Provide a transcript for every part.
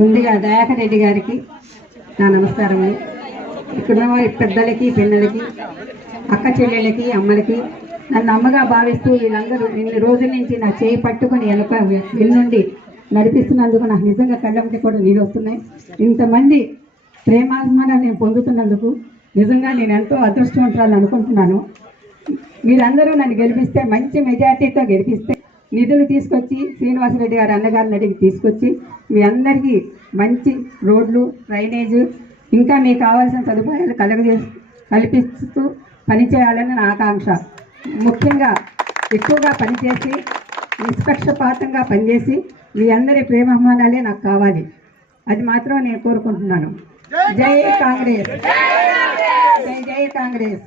ముందుగా దయాకర్ రెడ్డి గారికి నా నమస్కారములు. ఇక్కడ పెద్దలకి పిల్లలకి అక్క చెల్లెళ్ళకి అమ్మలకి నన్ను అమ్మగా భావిస్తూ వీళ్ళందరూ ఇన్ని రోజుల నుంచి నా చేయి పట్టుకొని వెళ్ళుండి నడిపిస్తున్నందుకు నాకు నిజంగా కళ్ళంటి కూడా నీళ్ళు వస్తున్నాయి. ఇంతమంది ప్రేమాభిమానాలు నేను పొందుతున్నందుకు నిజంగా నేను ఎంతో అదృష్టవంతురాలు అనుకుంటున్నాను. మీరందరూ నన్ను గెలిపిస్తే, మంచి మెజార్టీతో గెలిపిస్తే నిధులు తీసుకొచ్చి శ్రీనివాసరెడ్డి గారు అన్నగారిని అడిగి తీసుకొచ్చి మీ అందరికీ మంచి రోడ్లు, డ్రైనేజ్, ఇంకా మీకు కావాల్సిన సదుపాయాలు కల్పిస్తూ పనిచేయాలని నా ఆకాంక్ష. ముఖ్యంగా ఎక్కువగా పనిచేసి నిష్పక్షపాతంగా పనిచేసి మీ అందరి ప్రేమాభిమానాలే నాకు కావాలి. అది మాత్రం నేను కోరుకుంటున్నాను. జై కాంగ్రెస్, జై జై కాంగ్రెస్.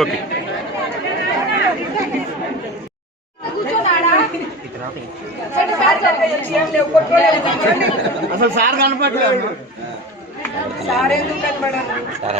ఓకే అసలు సార్ కనపడలేదు. సార్ ఎందుకు కనపడాలి? సార్